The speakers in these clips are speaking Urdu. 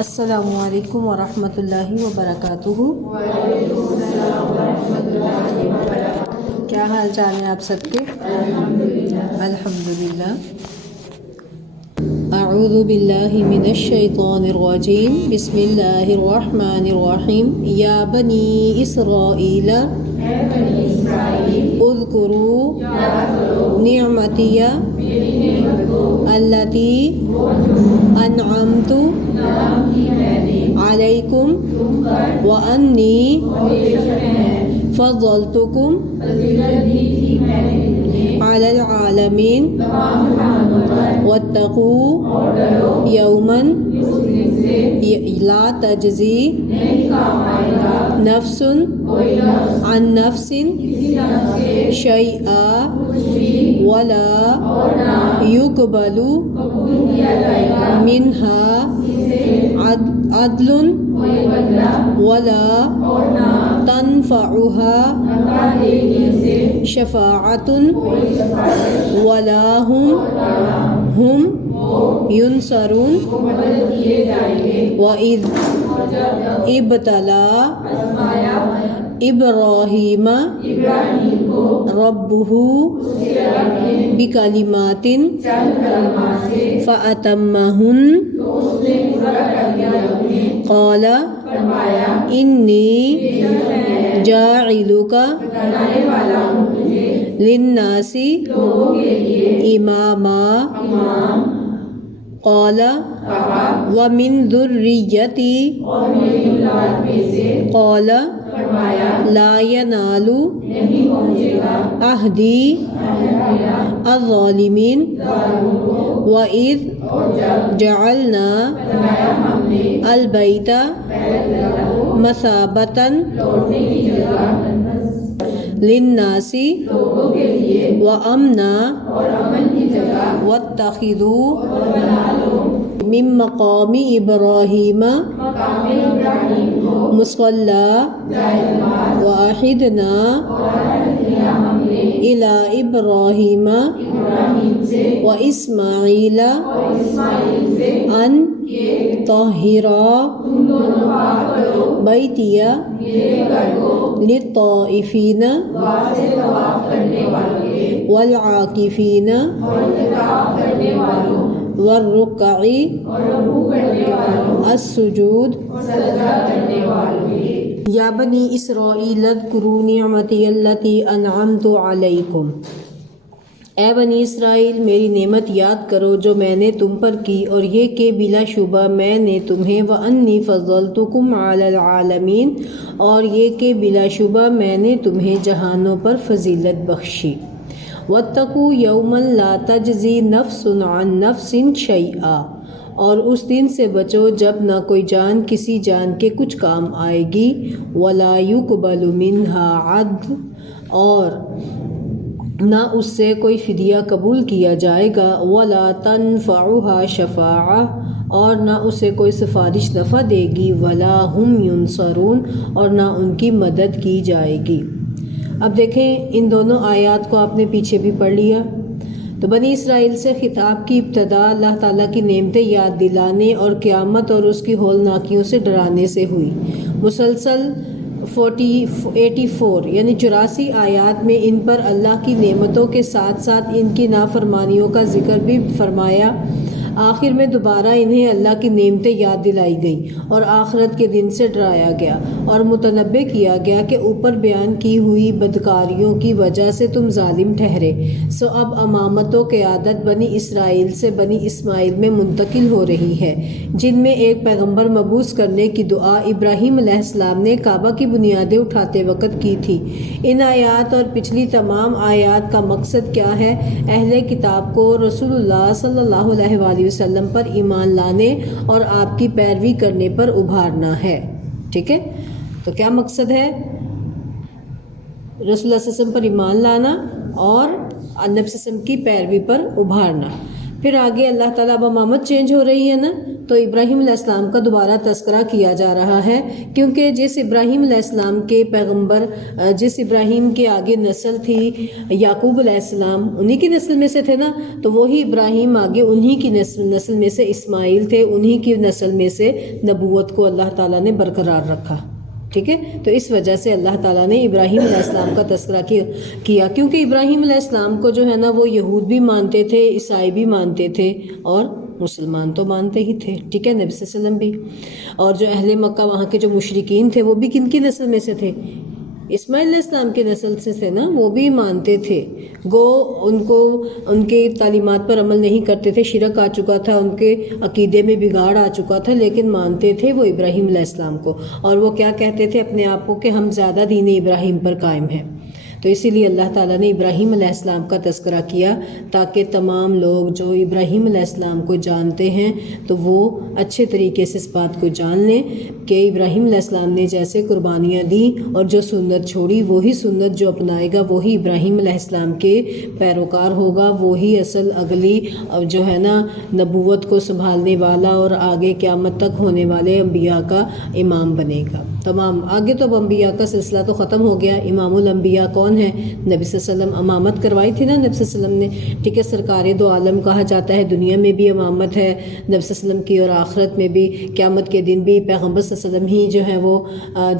السلام علیکم ورحمۃ اللہ وبرکاتہ۔ وعلیکم السلام ورحمۃ اللہ وبرکاتہ۔ کیا حال چال ہے آپ سب کے؟ الحمدللہ۔ اعوذ باللہ من الشیطان الرجیم، بسم اللہ الرحمن الرحیم۔ یا بنی اسرائیل اذکروا نعمتی التی انعمت علیکم وانی فضلتکم علی العالمین واتقوا یوما لا تجزی نفس عن نفس شیئا ولا یقبل منها عدل ولا تنفعها شفاعت ولا هم ينصرون۔ وَإِذْ ابتلى ابراہیم ربہ بکلمات فأتمہن قال انی جاعلک للناس اماما قال ومن ذریتی قال لا ینال عہدی الظالمین۔ وَإِذْ جعلنا البیت مثابۃ للناس وامنا واتخذوا من مقام ابراہیم مصلی وعہدنا الی ابراہیم واسماعیل ان طہرا بیتی للطائفین والعاکفین والرکع السجود۔ یا بنی اسرائیل اذکروا نعمتی التی انعمت علیکم۔ اے بنی اسرائیل، میری نعمت یاد کرو جو میں نے تم پر کی، اور یہ کہ بلا شبہ میں نے تمہیں وَأَنِّي فَضَّلْتُكُمْ عَلَى الْعَالَمِينَ، اور یہ کہ بلا شبہ میں نے تمہیں جہانوں پر فضیلت بخشی۔ وَاتَّقُوا يَوْمًا لَا تَجْزِي نَفْسٌ عَن نَفْسٍ شَيْئًا، اور اس دن سے بچو جب نہ کوئی جان کسی جان کے کچھ کام آئے گی، وَلَا يُقْبَلُ مِنْهَا عَدْلٌ، اور نہ اس سے کوئی فدیہ قبول کیا جائے گا، وَلَا تَنْفَعُهَا شَفَاعَةٌ، اور نہ اسے کوئی سفارش نفع دے گی، وَلَا هُمْ يُنصَرُونَ، اور نہ ان کی مدد کی جائے گی۔ اب دیکھیں ان دونوں آیات کو آپ نے پیچھے بھی پڑھ لیا۔ تو بنی اسرائیل سے خطاب کی ابتدا اللہ تعالیٰ کی نعمتیں یاد دلانے اور قیامت اور اس کی ہولناکیوں سے ڈرانے سے ہوئی۔ مسلسل 84 یعنی 84 آیات میں ان پر اللہ کی نعمتوں کے ساتھ ساتھ ان کی نافرمانیوں کا ذکر بھی فرمایا۔ آخر میں دوبارہ انہیں اللہ کی نعمتیں یاد دلائی گئیں اور آخرت کے دن سے ڈرایا گیا اور متنبہ کیا گیا کہ اوپر بیان کی ہوئی بدکاریوں کی وجہ سے تم ظالم ٹھہرے، سو اب امامت و قیادت بنی اسرائیل سے بنی اسماعیل میں منتقل ہو رہی ہے، جن میں ایک پیغمبر مبعوث کرنے کی دعا ابراہیم علیہ السلام نے کعبہ کی بنیادیں اٹھاتے وقت کی تھی۔ ان آیات اور پچھلی تمام آیات کا مقصد کیا ہے؟ اہل کتاب کو رسول اللہ صلی اللہ علیہ وآلہ وسلم پر ایمان لانے اور آپ کی پیروی کرنے پر ابھارنا ہے۔ ٹھیک ہے، تو کیا مقصد ہے؟ رسول اللہ صلی اللہ علیہ وسلم پر ایمان لانا اور نبی صلی اللہ علیہ وسلم کی پیروی پر ابھارنا۔ پھر آگے اللہ تعالیٰ اب امامت چینج ہو رہی ہے نا، تو ابراہیم علیہ السلام کا دوبارہ تذکرہ کیا جا رہا ہے، کیونکہ جس ابراہیم علیہ السلام کے پیغمبر، جس ابراہیم کے آگے نسل تھی یعقوب علیہ السلام، انہی کی نسل میں سے تھے نا، تو وہی ابراہیم آگے انہی کی نسل میں سے اسماعیل تھے، انہی کی نسل میں سے نبوت کو اللہ تعالیٰ نے برقرار رکھا، ٹھیک ہے۔ تو اس وجہ سے اللہ تعالیٰ نے ابراہیم علیہ السلام کا تذکرہ کیا، کیونکہ ابراہیم علیہ السلام کو جو ہے نا وہ یہود بھی مانتے تھے، عیسائی بھی مانتے تھے، اور مسلمان تو مانتے ہی تھے، ٹھیک ہے، نبی صلی اللہ علیہ وسلم بھی۔ اور جو اہل مکہ وہاں کے جو مشرکین تھے وہ بھی کن کی نسل میں سے تھے؟ اسماعیل علیہ السلام کے نسل سے تھے نا، وہ بھی مانتے تھے، گو ان کے تعلیمات پر عمل نہیں کرتے تھے، شرک آ چکا تھا، ان کے عقیدے میں بگاڑ آ چکا تھا، لیکن مانتے تھے وہ ابراہیم علیہ السلام کو، اور وہ کیا کہتے تھے اپنے آپ کو کہ ہم زیادہ دین ابراہیم پر قائم ہیں۔ تو اسی لیے اللہ تعالیٰ نے ابراہیم علیہ السلام کا تذکرہ کیا، تاکہ تمام لوگ جو ابراہیم علیہ السلام کو جانتے ہیں تو وہ اچھے طریقے سے اس بات کو جان لیں کہ ابراہیم علیہ السلام نے جیسے قربانیاں دیں اور جو سنت چھوڑی، وہی سنت جو اپنائے گا وہی ابراہیم علیہ السلام کے پیروکار ہوگا، وہی اصل اگلی جو ہے نا نبوت کو سنبھالنے والا اور آگے قیامت تک ہونے والے انبیاء کا امام بنے گا۔ تمام آگے تو اب انبیاء کا سلسلہ تو ختم ہو گیا، امام الانبیاء کون ہے؟ نبی صلی اللہ علیہ وسلم۔ امامت کروائی تھی نا نبی صلی اللہ علیہ وسلم نے، ٹھیک ہے، سرکار دو عالم کہا جاتا ہے، دنیا میں بھی امامت ہے نبی صلی اللہ علیہ وسلم کی، اور آخرت میں بھی، قیامت کے دن بھی پیغمبر صلی اللہ علیہ وسلم ہی جو ہے وہ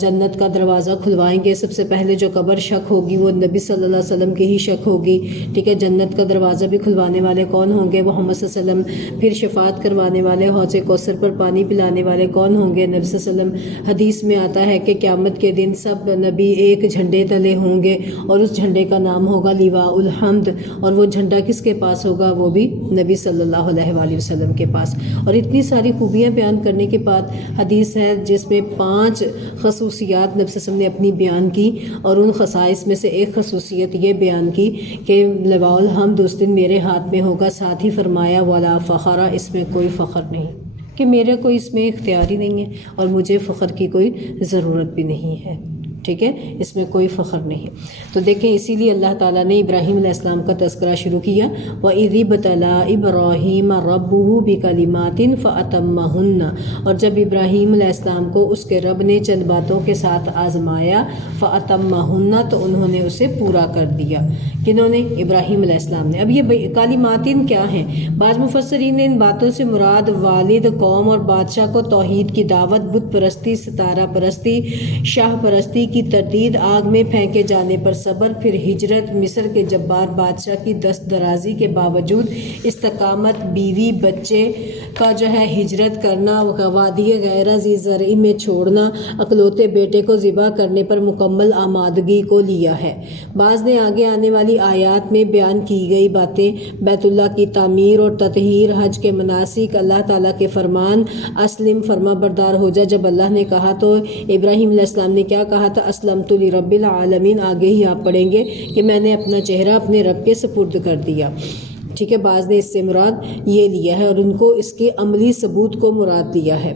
جنت کا دروازہ کھلوائیں گے۔ سب سے پہلے جو قبر شک ہوگی وہ نبی صلی اللہ علیہ وسلم کی ہی شک ہوگی، ٹھیک ہے۔ جنت کا دروازہ بھی کھلوانے والے کون ہوں گے؟ محمد صلی اللہ علیہ وسلم۔ پھر شفاعت کروانے والے، حوض کوثر پر پانی پلانے والے کون ہوں گے؟ نبی صلی اللہ علیہ وسلم۔ حدیث میں آتا ہے کہ قیامت کے دن سب نبی ایک جھنڈے تلے ہوں گے، اور اس جھنڈے کا نام ہوگا لواء الحمد، اور وہ جھنڈا کس کے پاس ہوگا؟ وہ بھی نبی صلی اللہ علیہ وآلہ وسلم کے پاس۔ اور اتنی ساری خوبیاں بیان کرنے کے بعد حدیث ہے جس میں 5 خصوصیات نبی صلی اللہ علیہ وسلم نے اپنی بیان کی، اور ان خصائص میں سے ایک خصوصیت یہ بیان کی کہ لواء الحمد اس دن میرے ہاتھ میں ہوگا، ساتھ ہی فرمایا ولا فخر، اس میں کوئی فخر نہیں، کہ میرے کوئی اس میں اختیار ہی نہیں ہے، اور مجھے فخر کی کوئی ضرورت بھی نہیں ہے، ٹھیک ہے، اس میں کوئی فخر نہیں۔ تو دیکھیں اسی لیے اللہ تعالیٰ نے ابراہیم علیہ السلام کا تذکرہ شروع کیا، وَإِذِ ابْتَلَىٰ إِبْرَاهِيمَ رَبُّهُ بِكَلِمَاتٍ فَأَتَمَّهُنَّ، اور جب ابراہیم علیہ السلام کو اس کے رب نے چند باتوں کے ساتھ آزمایا، فَأَتَمَّهُنَّ، تو انہوں نے اسے پورا کر دیا۔ کنہوں نے؟ ابراہیم علیہ السلام نے۔ اب یہ کلماتن کیا ہیں؟ بعض مفسرین نے ان باتوں سے مراد والد، قوم اور بادشاہ کو توحید کی دعوت، بت پرستی، ستارہ پرستی، شاہ پرستی کی تردید، آگ میں پھینکے جانے پر صبر، پھر ہجرت، مصر کے جبار بادشاہ کی دست درازی کے باوجود استقامت، بیوی بچے کا جو ہے ہجرت کرنا، وادی غیر ذی زرع میں چھوڑنا، اکلوتے بیٹے کو ذبح کرنے پر مکمل آمادگی کو لیا ہے۔ بعض نے آگے آنے والی آیات میں بیان کی گئی باتیں، بیت اللہ کی تعمیر اور تطہیر، حج کے مناسک، اللہ تعالیٰ کے فرمان، اسلم، فرما بردار ہو جا۔ جب اللہ نے کہا تو ابراہیم علیہ السلام نے کیا کہا تھا؟ اسلمت لرب العالمین، آگے ہی آپ پڑھیں گے کہ میں نے اپنا چہرہ اپنے رب کے سپرد کر دیا، ٹھیک ہے۔ بعض نے اس سے مراد یہ لیا ہے، اور ان کو اس کے عملی ثبوت کو مراد لیا ہے۔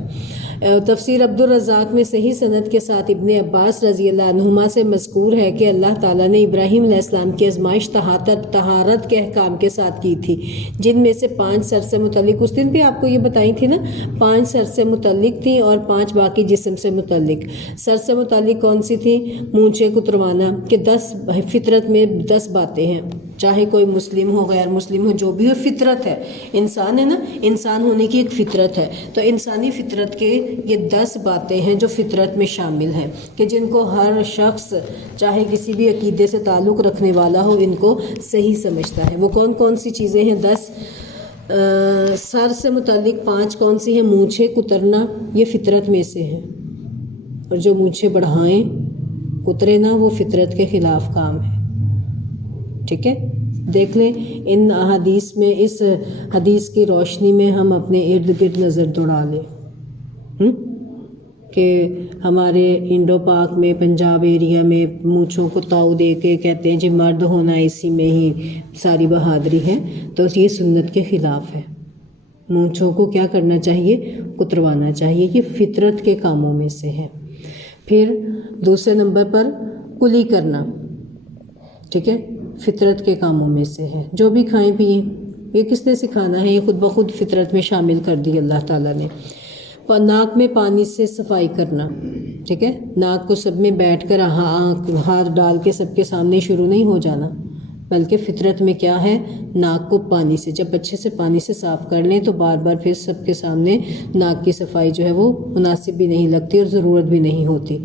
تفسیر عبدالرزاق میں صحیح سند کے ساتھ ابن عباس رضی اللہ عنہما سے مذکور ہے کہ اللہ تعالیٰ نے ابراہیم علیہ السلام کی آزمائش طہارت کے احکام کے ساتھ کی تھی، جن میں سے 5 سر سے متعلق، اس دن بھی آپ کو یہ بتائی تھی نا، 5 سر سے متعلق تھیں اور 5 باقی جسم سے متعلق۔ سر سے متعلق کون سی تھی؟ مونچھیں کتروانا، کہ 10 فطرت میں 10 باتیں ہیں، چاہے کوئی مسلم ہو غیر مسلم ہو، جو بھی ہو، فطرت ہے، انسان ہے نا، انسان ہونے کی ایک فطرت ہے، تو انسانی فطرت کے یہ 10 باتیں ہیں جو فطرت میں شامل ہیں، کہ جن کو ہر شخص چاہے کسی بھی عقیدے سے تعلق رکھنے والا ہو ان کو صحیح سمجھتا ہے۔ وہ کون کون سی چیزیں ہیں؟ 10۔ سر سے متعلق 5 کون سی ہیں؟ مونچھیں کترنا، یہ فطرت میں سے ہے، اور جو مونچھیں بڑھائیں کترے نہ، وہ فطرت کے خلاف کام ہے، ٹھیک ہے۔ دیکھ لیں ان احادیث میں، اس حدیث کی روشنی میں ہم اپنے ارد گرد نظر دوڑا لیں کہ ہمارے انڈو پاک میں، پنجاب ایریا میں مونچھوں کو تاؤ دے کے کہتے ہیں جی مرد ہونا اسی میں ہی ساری بہادری ہے، تو یہ سنت کے خلاف ہے۔ مونچھوں کو کیا کرنا چاہیے؟ کتروانا چاہیے، یہ فطرت کے کاموں میں سے ہے۔ پھر دوسرے نمبر پر کلی کرنا، ٹھیک ہے، فطرت کے کاموں میں سے ہے، جو بھی کھائیں پیئیں، یہ کس نے سکھانا ہے؟ یہ خود بخود فطرت میں شامل کر دی اللہ تعالیٰ نے۔ ناک میں پانی سے صفائی کرنا، ٹھیک ہے، ناک کو سب میں بیٹھ کر ہاتھ ڈال کے سب کے سامنے شروع نہیں ہو جانا، بلکہ فطرت میں کیا ہے، ناک کو پانی سے جب اچھے سے پانی سے صاف کر لیں تو بار بار پھر سب کے سامنے ناک کی صفائی جو ہے وہ مناسب بھی نہیں لگتی اور ضرورت بھی نہیں ہوتی،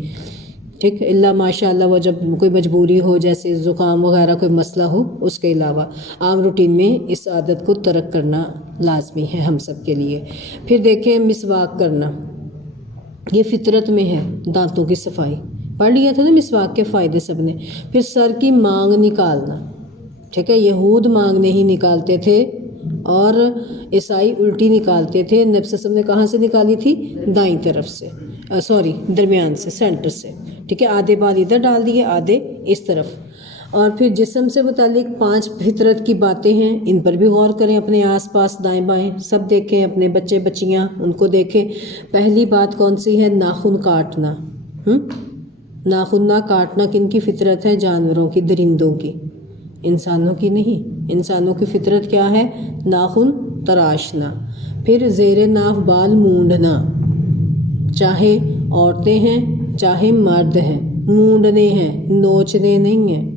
ٹھیک، اللہ ماشاء اللہ وہ جب کوئی مجبوری ہو جیسے زکام وغیرہ کوئی مسئلہ ہو، اس کے علاوہ عام روٹین میں اس عادت کو ترک کرنا لازمی ہے ہم سب کے لیے۔ پھر دیکھیں مسواک کرنا، یہ فطرت میں ہے، دانتوں کی صفائی پڑھ لیا تھا نا مسواک کے فائدے سب نے۔ پھر سر کی مانگ نکالنا، ٹھیک ہے، یہود مانگ نہیں نکالتے تھے اور عیسائی الٹی نکالتے تھے، نبی صلی اللہ علیہ وسلم نے کہاں سے نکالی تھی؟ دائیں طرف سے، درمیان سے، سینٹر سے، ٹھیک ہے، آدھے بال ادھر ڈال دیے، آدھے اس طرف۔ اور پھر جسم سے متعلق 5 فطرت کی باتیں ہیں، ان پر بھی غور کریں، اپنے آس پاس دائیں بائیں سب دیکھیں، اپنے بچے بچیاں ان کو دیکھیں۔ پہلی بات کون سی ہے؟ ناخن کاٹنا۔ ناخن نہ کاٹنا کن کی فطرت ہے؟ جانوروں کی، درندوں کی، انسانوں کی نہیں۔ انسانوں کی فطرت کیا ہے؟ ناخن تراشنا۔ پھر زیر ناف بال مونڈنا، چاہے عورتیں ہیں چاہے مرد ہیں، مونڈنے ہیں، نوچنے نہیں ہیں،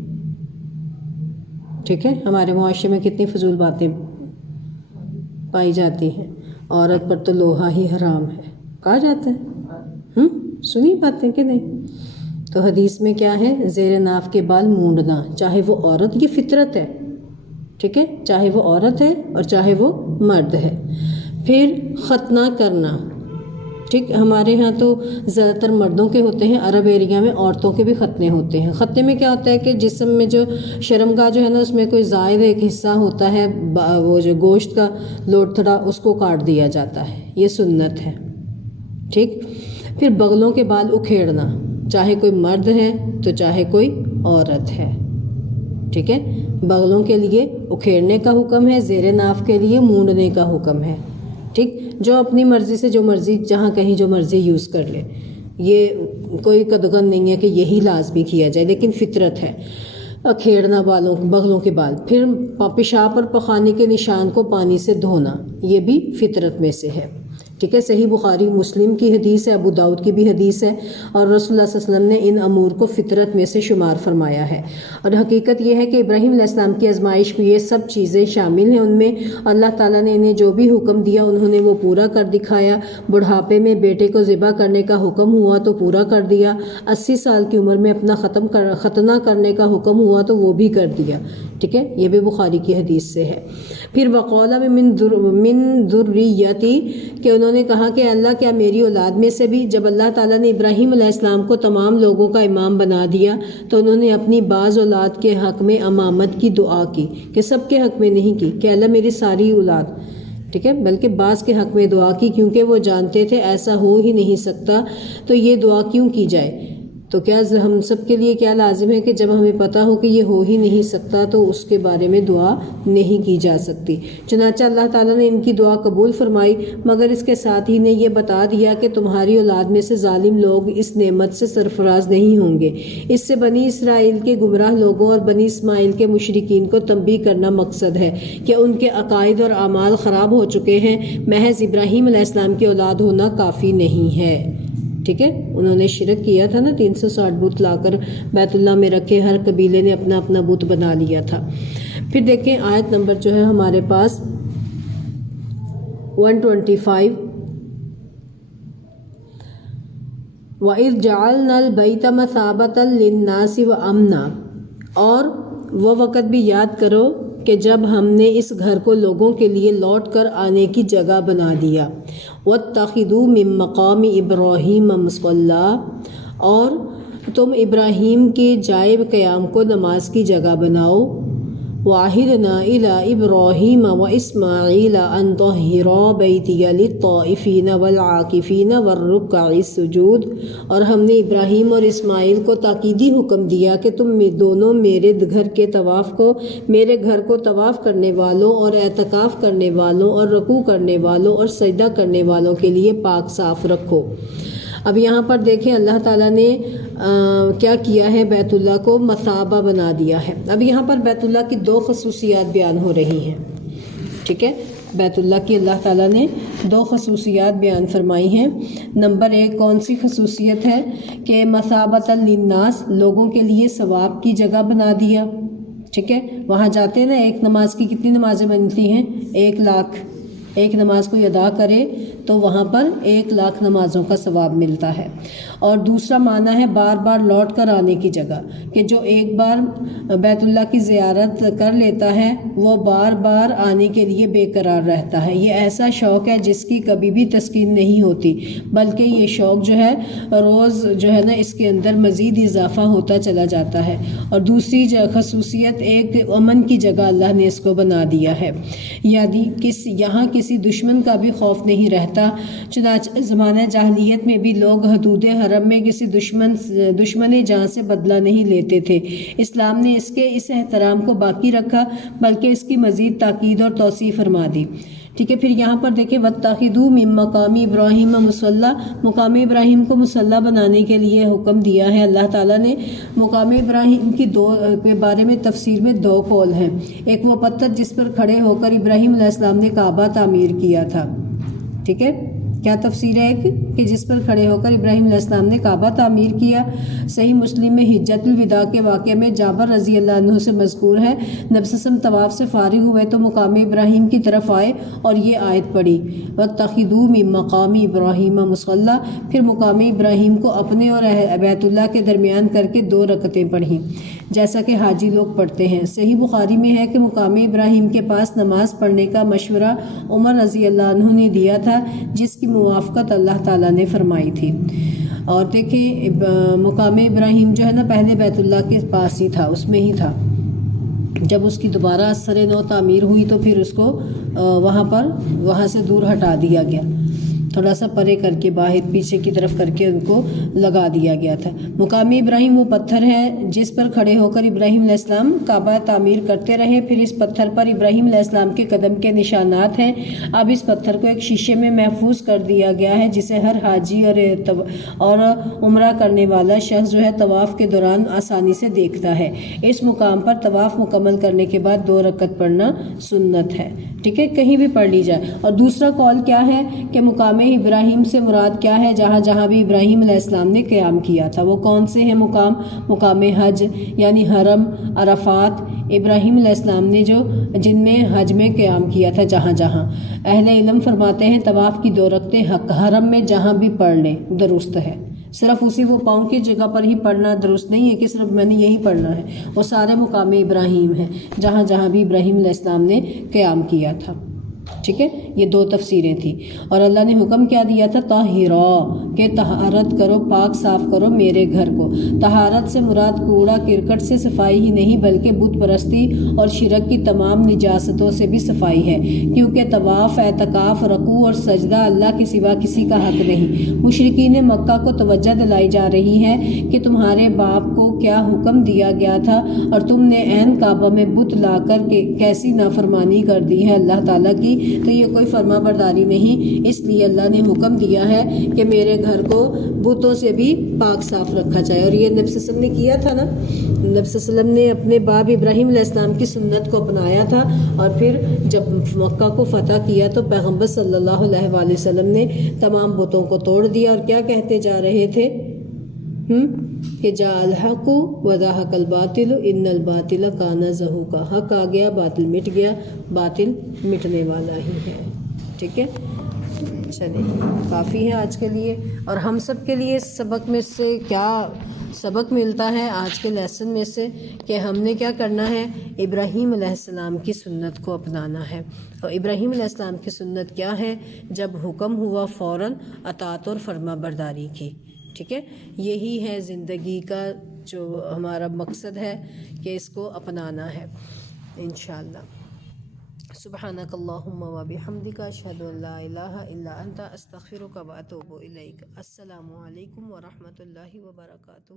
ٹھیک ہے۔ ہمارے معاشرے میں کتنی فضول باتیں پائی جاتی ہیں، عورت پر تو لوہا ہی حرام ہے کہا جاتا ہے، سنی باتیں کہ نہیں؟ تو حدیث میں کیا ہے؟ زیر ناف کے بال مونڈنا، چاہے وہ عورت، یہ فطرت ہے، ٹھیک ہے، چاہے وہ عورت ہے اور چاہے وہ مرد ہے۔ پھر ختنہ کرنا، ٹھیک، ہمارے ہاں تو زیادہ تر مردوں کے ہوتے ہیں، عرب ایریا میں عورتوں کے بھی ختنے ہوتے ہیں۔ ختنے میں کیا ہوتا ہے کہ جسم میں جو شرمگاہ جو ہے نا، اس میں کوئی زائد ایک حصہ ہوتا ہے، وہ جو گوشت کا لوٹ تھڑا، اس کو کاٹ دیا جاتا ہے، یہ سنت ہے، ٹھیک۔ پھر بغلوں کے بال اکھیڑنا، چاہے کوئی مرد ہے تو چاہے کوئی عورت ہے، ٹھیک ہے، بغلوں کے لیے اکھیڑنے کا حکم ہے، زیر ناف کے لیے مونڈنے کا حکم ہے، ٹھیک، جو اپنی مرضی سے جو مرضی جہاں کہیں جو مرضی یوز کر لے، یہ کوئی قدغن نہیں ہے کہ یہی لازمی کیا جائے، لیکن فطرت ہے اکھیڑنا بغلوں کے بال۔ پھر پیشاب اور پخانے کے نشان کو پانی سے دھونا، یہ بھی فطرت میں سے ہے، ٹھیک ہے، صحیح بخاری مسلم کی حدیث ہے، ابو داؤد کی بھی حدیث ہے، اور رسول اللہ صلی اللہ علیہ وسلم نے ان امور کو فطرت میں سے شمار فرمایا ہے۔ اور حقیقت یہ ہے کہ ابراہیم علیہ السلام کی آزمائش میں یہ سب چیزیں شامل ہیں، ان میں اللہ تعالیٰ نے انہیں جو بھی حکم دیا انہوں نے وہ پورا کر دکھایا۔ بڑھاپے میں بیٹے کو ذبح کرنے کا حکم ہوا تو پورا کر دیا، 80 سال کی عمر میں اپنا ختنہ کرنے کا حکم ہوا تو وہ بھی کر دیا، ٹھیک ہے، یہ بھی بخاری کی حدیث سے ہے۔ پھر وقال من ذریتی، کہ انہوں نے کہا کہ اللہ کیا میری اولاد میں سے بھی؟ جب اللہ تعالیٰ نے ابراہیم علیہ السلام کو تمام لوگوں کا امام بنا دیا تو انہوں نے اپنی بعض اولاد کے حق میں امامت کی دعا کی، کہ سب کے حق میں نہیں کی کہ اللہ میری ساری اولاد، ٹھیک ہے، بلکہ بعض کے حق میں دعا کی، کیونکہ وہ جانتے تھے ایسا ہو ہی نہیں سکتا، تو یہ دعا کیوں کی جائے؟ تو کیا ہم سب کے لیے کیا لازم ہے کہ جب ہمیں پتہ ہو کہ یہ ہو ہی نہیں سکتا تو اس کے بارے میں دعا نہیں کی جا سکتی؟ چنانچہ اللہ تعالیٰ نے ان کی دعا قبول فرمائی، مگر اس کے ساتھ ہی نے یہ بتا دیا کہ تمہاری اولاد میں سے ظالم لوگ اس نعمت سے سرفراز نہیں ہوں گے۔ اس سے بنی اسرائیل کے گمراہ لوگوں اور بنی اسماعیل کے مشرکین کو تنبیہ کرنا مقصد ہے کہ ان کے عقائد اور اعمال خراب ہو چکے ہیں، محض ابراہیم علیہ السلام کی اولاد ہونا کافی نہیں ہے، ٹھیک ہے۔ انہوں نے شرک کیا تھا نا، 360 بت لا کر بیت اللہ میں رکھے، ہر قبیلے نے اپنا اپنا بت بنا لیا تھا۔ پھر دیکھیں آیت نمبر جو ہے ہمارے پاس 125، وَإِذْ جَعَلْنَا الْبَيْتَ مَثَابَةً لِلنَّاسِ وَأَمْنًا، اور وہ وقت بھی یاد کرو کہ جب ہم نے اس گھر کو لوگوں کے لیے لوٹ کر آنے کی جگہ بنا دیا، وَاتَّخِذُوا مِن مَّقَامِ إِبْرَاهِيمَ مُصَلًّى، اور تم ابراہیم کے جائے قیام کو نماز کی جگہ بناؤ، وَعَهِدْنَا إِلَىٰ إِبْرَاهِيمَ وَإِسْمَاعِيلَ أَن طَهِّرَا بَيْتِيَ لِلطَّائِفِينَ وَالْعَاكِفِينَ وَالرُّكَّعِ السُّجُودِ، اور ہم نے ابراہیم اور اسماعیل کو تاکیدی حکم دیا کہ تم دونوں میرے گھر کے طواف کو، میرے گھر کو طواف کرنے والوں اور اعتکاف کرنے والوں اور رکوع کرنے والوں اور سجدہ کرنے والوں کے لیے پاک صاف رکھو۔ اب یہاں پر دیکھیں اللہ تعالیٰ نے کیا کیا ہے، بیت اللہ کو مثابہ بنا دیا ہے۔ اب یہاں پر بیت اللہ کی 2 خصوصیات بیان ہو رہی ہیں۔ ٹھیک ہے، بیت اللہ کی اللہ تعالیٰ نے 2 خصوصیات بیان فرمائی ہیں۔ نمبر 1 کون سی خصوصیت ہے کہ مثابۃ للناس، لوگوں کے لیے ثواب کی جگہ بنا دیا۔ ٹھیک ہے، وہاں جاتے ہیں نا، ایک نماز کی کتنی نمازیں بنتی ہیں؟ 1 لاکھ۔ ایک نماز کوئی ادا کرے تو وہاں پر 1 لاکھ نمازوں کا ثواب ملتا ہے۔ اور دوسرا معنی ہے بار بار لوٹ کر آنے کی جگہ، کہ جو ایک بار بیت اللہ کی زیارت کر لیتا ہے وہ بار بار آنے کے لیے بے قرار رہتا ہے۔ یہ ایسا شوق ہے جس کی کبھی بھی تسکین نہیں ہوتی، بلکہ یہ شوق جو ہے روز جو ہے نا اس کے اندر مزید اضافہ ہوتا چلا جاتا ہے۔ اور دوسری خصوصیت ایک امن کی جگہ اللہ نے اس کو بنا دیا ہے، یعنی یہاں کسی دشمن کا بھی خوف نہیں رہتا۔ چنانچہ زمانہ جاہلیت میں بھی لوگ حدود حرم میں کسی دشمن جان سے بدلہ نہیں لیتے تھے۔ اسلام نے اس احترام کو باقی رکھا، بلکہ اس کی مزید تاکید اور توسیع فرما دی۔ ٹھیک ہے، پھر یہاں پر دیکھیں وَاتَّخِذُوا مِن مَقَامِ إِبْرَاهِيمَ مُصَلًّى، مقام ابراہیم کو مصلی بنانے کے لیے حکم دیا ہے اللہ تعالیٰ نے۔ مقام ابراہیم کی کے بارے میں تفسیر میں 2 قول ہیں۔ ایک وہ پتھر جس پر کھڑے ہو کر ابراہیم علیہ السلام نے کعبہ تعمیر کیا تھا۔ ٹھیک ہے، کیا تفسیر ہے کہ جس پر کھڑے ہو کر ابراہیم علیہ السلام نے کعبہ تعمیر کیا۔ صحیح مسلم میں حجۃ الوداع کے واقعے میں جابر رضی اللہ عنہ سے مذکور ہے، نبی صلی اللہ علیہ وسلم طواف سے فارغ ہوئے تو مقام ابراہیم کی طرف آئے اور یہ آیت پڑھی وَاتَّخِذُوا مِن مَقَامِ إِبْرَاهِيمَ مُصَلًّى، پھر مقام ابراہیم کو اپنے اور بیت اللہ کے درمیان کر کے 2 رکعتیں پڑھیں جیسا کہ حاجی لوگ پڑھتے ہیں۔ صحیح بخاری میں ہے کہ مقام ابراہیم کے پاس نماز پڑھنے کا مشورہ عمر رضی اللہ عنہ نے دیا تھا، جس کی موافقت اللہ تعالیٰ نے فرمائی تھی۔ اور دیکھیں مقام ابراہیم جو ہے نا پہلے بیت اللہ کے پاس ہی تھا، اس میں ہی تھا۔ جب اس کی دوبارہ سر نو تعمیر ہوئی تو پھر اس کو وہاں سے دور ہٹا دیا گیا، تھوڑا سا پرے کر کے باہر پیچھے کی طرف کر کے ان کو لگا دیا گیا تھا۔ مقام ابراہیم وہ پتھر ہے جس پر کھڑے ہو کر ابراہیم علیہ السلام کعبہ تعمیر کرتے رہے، پھر اس پتھر پر ابراہیم علیہ السلام کے قدم کے نشانات ہیں۔ اب اس پتھر کو ایک شیشے میں محفوظ کر دیا گیا ہے جسے ہر حاجی اور عمرہ کرنے والا شخص جو ہے طواف کے دوران آسانی سے دیکھتا ہے۔ اس مقام پر طواف مکمل کرنے کے بعد 2 رکعت پڑھنا سنت ہے۔ ٹھیک ہے، کہیں بھی پڑھ لی جائے۔ اور دوسرا قول کیا ہے کہ مقام ابراہیم سے مراد کیا ہے؟ جہاں جہاں بھی ابراہیم علیہ السلام نے قیام کیا تھا۔ وہ کون سے ہیں مقام حج، یعنی حرم، عرفات، ابراہیم علیہ السلام نے جن میں حج میں قیام کیا تھا جہاں جہاں۔ اہل علم فرماتے ہیں طواف کی 2 رکعتیں حرم میں جہاں بھی پڑھ لیں درست ہے۔ صرف اسی وہ پاؤں کی جگہ پر ہی پڑھنا درست نہیں ہے کہ صرف میں نے یہی پڑھنا ہے، وہ سارے مقام ابراہیم ہیں جہاں جہاں بھی ابراہیم علیہ السلام نے قیام کیا تھا۔ ٹھیک ہے، یہ 2 تفسیریں تھیں۔ اور اللہ نے حکم کیا دیا تھا؟ طاہرا، کہ طہارت کرو، پاک صاف کرو میرے گھر کو۔ طہارت سے مراد کوڑا کرکٹ سے صفائی ہی نہیں بلکہ بت پرستی اور شرک کی تمام نجاستوں سے بھی صفائی ہے، کیونکہ طواف، اعتکاف، رکوع اور سجدہ اللہ کے سوا کسی کا حق نہیں۔ مشرکین مکہ کو توجہ دلائی جا رہی ہے کہ تمہارے باپ کو کیا حکم دیا گیا تھا اور تم نے عین کعبہ میں بت لا کر کیسی نافرمانی کر دی ہے اللہ تعالیٰ کی، تو یہ کوئی فرما برداری نہیں۔ اس لیے اللہ نے حکم دیا ہے کہ میرے گھر کو بتوں سے بھی پاک صاف رکھا جائے۔ اور یہ نبی صلی اللہ علیہ وسلم نے کیا تھا نا، نبی صلی اللہ علیہ وسلم نے اپنے باپ ابراہیم علیہ السلام کی سنت کو اپنایا تھا، اور پھر جب مکہ کو فتح کیا تو پیغمبر صلی اللہ علیہ وآلہ وسلم نے تمام بتوں کو توڑ دیا، اور کیا کہتے جا رہے تھے کہ جاء الحق وزهق الباطل ان الباطل کان زہوقا، حق آ گیا، باطل مٹ گیا، باطل مٹنے والا ہی ہے۔ ٹھیک ہے، چلیں کافی ہے آج کے لیے۔ اور ہم سب کے لیے سبق میں سے کیا سبق ملتا ہے آج کے لیسن میں سے؟ کہ ہم نے کیا کرنا ہے؟ ابراہیم علیہ السلام کی سنت کو اپنانا ہے۔ اور ابراہیم علیہ السلام کی سنت کیا ہے؟ جب حکم ہوا فوراً اطاعت اور فرما برداری کی۔ ٹھیک ہے، یہی ہے زندگی کا جو ہمارا مقصد ہے کہ اس کو اپنانا ہے انشاءاللہ۔ سبحانک اللہم و بحمدک اشہد ان لا الہ الا انت استغفرک و اتوب الیک۔ السلام علیکم ورحمۃ اللہ وبرکاتہ۔